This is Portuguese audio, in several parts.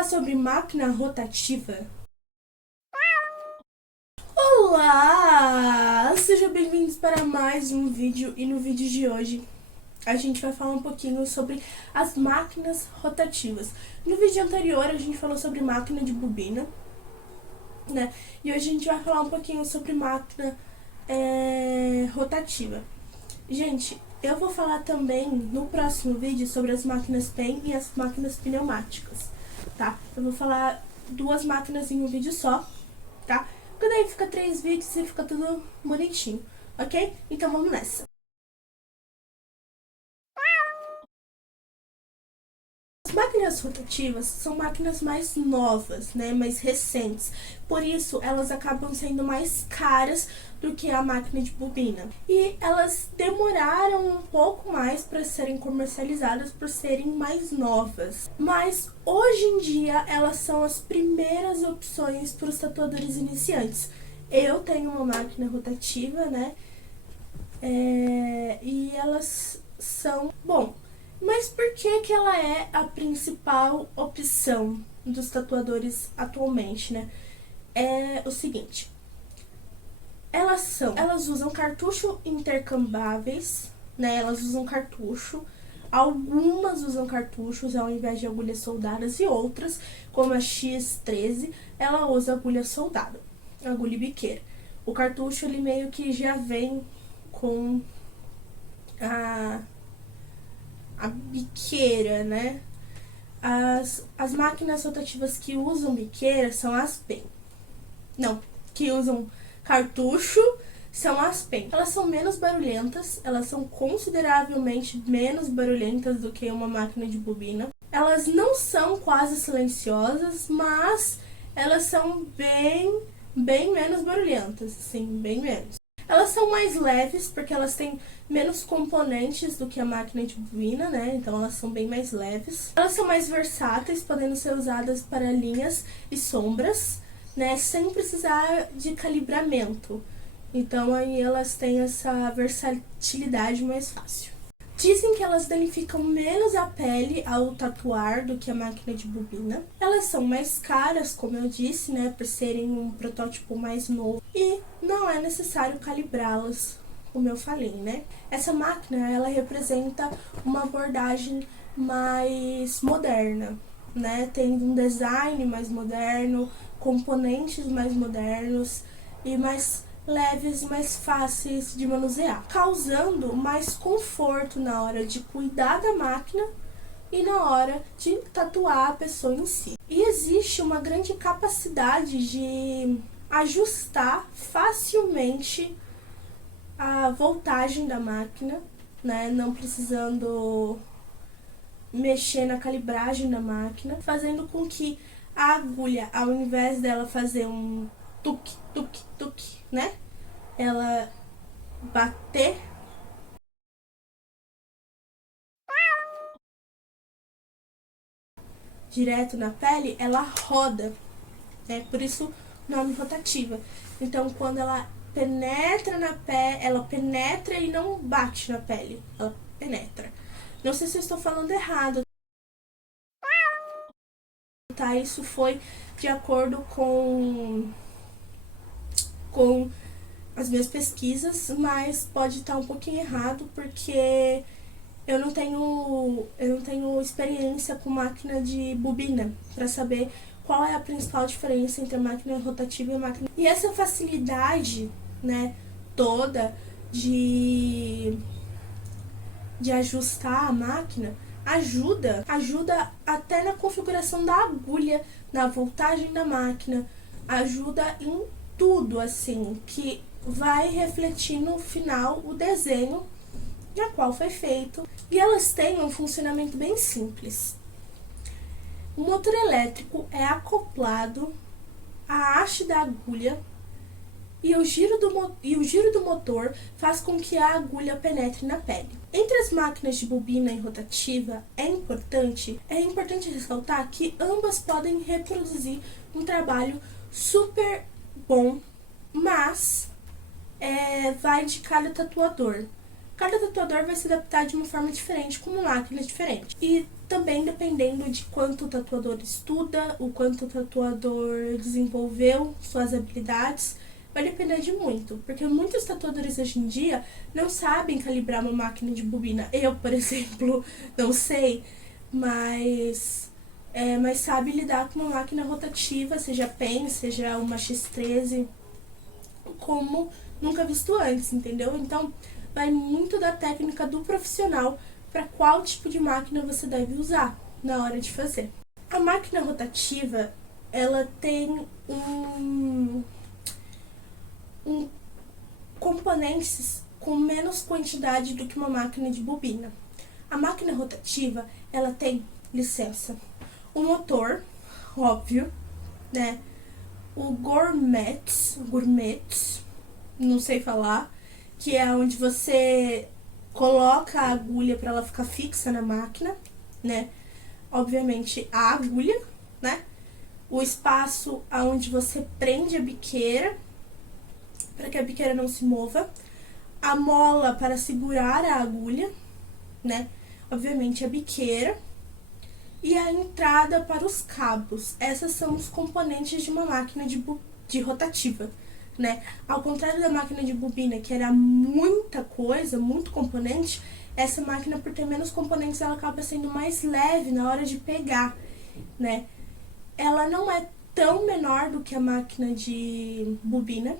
falar sobre máquina rotativa? Olá! Sejam bem-vindos para mais um vídeo e no vídeo de hoje a gente vai falar um pouquinho sobre as máquinas rotativas. No vídeo anterior a gente falou sobre máquina de bobina, né? E hoje a gente vai falar um pouquinho sobre máquina rotativa. Gente, eu vou falar também no próximo vídeo sobre as máquinas PEM e as máquinas pneumáticas, tá? Eu vou falar duas máquinas em um vídeo só, tá? Porque daí fica 3 vídeos e fica tudo bonitinho, ok? Então vamos nessa. As máquinas rotativas são máquinas mais novas, né, mais recentes. Por isso, elas acabam sendo mais caras do que a máquina de bobina. E elas demoraram um pouco mais para serem comercializadas por serem mais novas. Mas hoje em dia, elas são as primeiras opções para os tatuadores iniciantes. Eu tenho uma máquina rotativa, né, e elas são... Bom, mas por que ela é a principal opção dos tatuadores atualmente, né? É o seguinte, elas usam cartucho intercambiáveis, né? Elas usam cartucho, algumas usam cartuchos ao invés de agulhas soldadas e outras, como a X13, ela usa agulha soldada, agulha biqueira. O cartucho ele meio que já vem com a biqueira, né? As máquinas rotativas que usam biqueira são as PEN. Não, que usam cartucho são as PEN. Elas são menos barulhentas, elas são consideravelmente menos barulhentas do que uma máquina de bobina. Elas não são quase silenciosas, mas elas são bem menos barulhentas, assim, bem menos. Elas são mais leves, porque elas têm menos componentes do que a máquina de bobina, né? Então elas são bem mais leves. Elas são mais versáteis, podendo ser usadas para linhas e sombras, né? Sem precisar de calibramento. Então aí elas têm essa versatilidade mais fácil. Dizem que elas danificam menos a pele ao tatuar do que a máquina de bobina. Elas são mais caras, como eu disse, né, por serem um protótipo mais novo. E não é necessário calibrá-las, como eu falei, né? Essa máquina, ela representa uma abordagem mais moderna, né? Tem um design mais moderno, componentes mais modernos e mais leves e mais fáceis de manusear, causando mais conforto na hora de cuidar da máquina e na hora de tatuar a pessoa em si. E existe uma grande capacidade de ajustar facilmente a voltagem da máquina, né? Não precisando mexer na calibragem da máquina, fazendo com que a agulha, ao invés dela fazer um tuque, tuque, tuque, né? Ela bater direto na pele, ela roda, né? Por isso o nome rotativa. Então, quando ela penetra na pele, ela penetra e não bate na pele, ela penetra. Não sei se eu estou falando errado, tá? Isso foi de acordo com as minhas pesquisas, mas pode estar um pouquinho errado porque eu não tenho experiência com máquina de bobina para saber qual é a principal diferença entre a máquina rotativa e a máquina. E essa facilidade, né, toda de ajustar a máquina ajuda até na configuração da agulha, na voltagem da máquina, ajuda em tudo, assim, que vai refletir no final o desenho na qual foi feito. E elas têm um funcionamento bem simples. O motor elétrico é acoplado à haste da agulha e o giro do motor faz com que a agulha penetre na pele. Entre as máquinas de bobina e rotativa, é importante ressaltar que ambas podem reproduzir um trabalho super bom, mas vai de cada tatuador. Cada tatuador vai se adaptar de uma forma diferente, com uma máquina diferente. E também dependendo de quanto o tatuador estuda, o quanto o tatuador desenvolveu suas habilidades, vai depender de muito, porque muitos tatuadores hoje em dia não sabem calibrar uma máquina de bobina. Eu, por exemplo, não sei, mas sabe lidar com uma máquina rotativa, seja pen, seja uma X13, como nunca visto antes, entendeu? Então, vai muito da técnica do profissional para qual tipo de máquina você deve usar na hora de fazer. A máquina rotativa, ela tem componentes com menos quantidade do que uma máquina de bobina. A máquina rotativa, ela tem licença, o motor, óbvio, né? O gourmet, não sei falar, que é onde você coloca a agulha para ela ficar fixa na máquina, né? Obviamente a agulha, né? O espaço aonde você prende a biqueira para que a biqueira não se mova, a mola para segurar a agulha, né? Obviamente a biqueira e a entrada para os cabos. Essas são os componentes de uma máquina de rotativa, né? Ao contrário da máquina de bobina, que era muita coisa, muito componente, essa máquina, por ter menos componentes, ela acaba sendo mais leve na hora de pegar, né? Ela não é tão menor do que a máquina de bobina.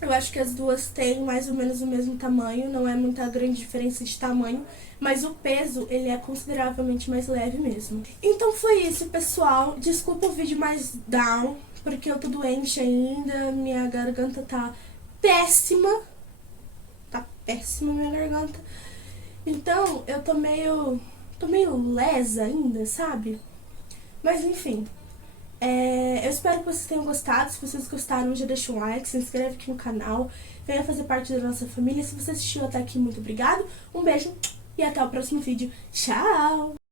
Eu acho que as duas têm mais ou menos o mesmo tamanho, não é muita grande diferença de tamanho, mas o peso, ele é consideravelmente mais leve mesmo. Então foi isso, pessoal. Desculpa o vídeo mais down, porque eu tô doente ainda, minha garganta tá péssima. Tá péssima minha garganta. Então, eu tô meio lesa ainda, sabe? Mas enfim. Eu espero que vocês tenham gostado. Se vocês gostaram, já deixa um like, se inscreve aqui no canal, venha fazer parte da nossa família. Se você assistiu até aqui, muito obrigado. Um beijo e até o próximo vídeo. Tchau!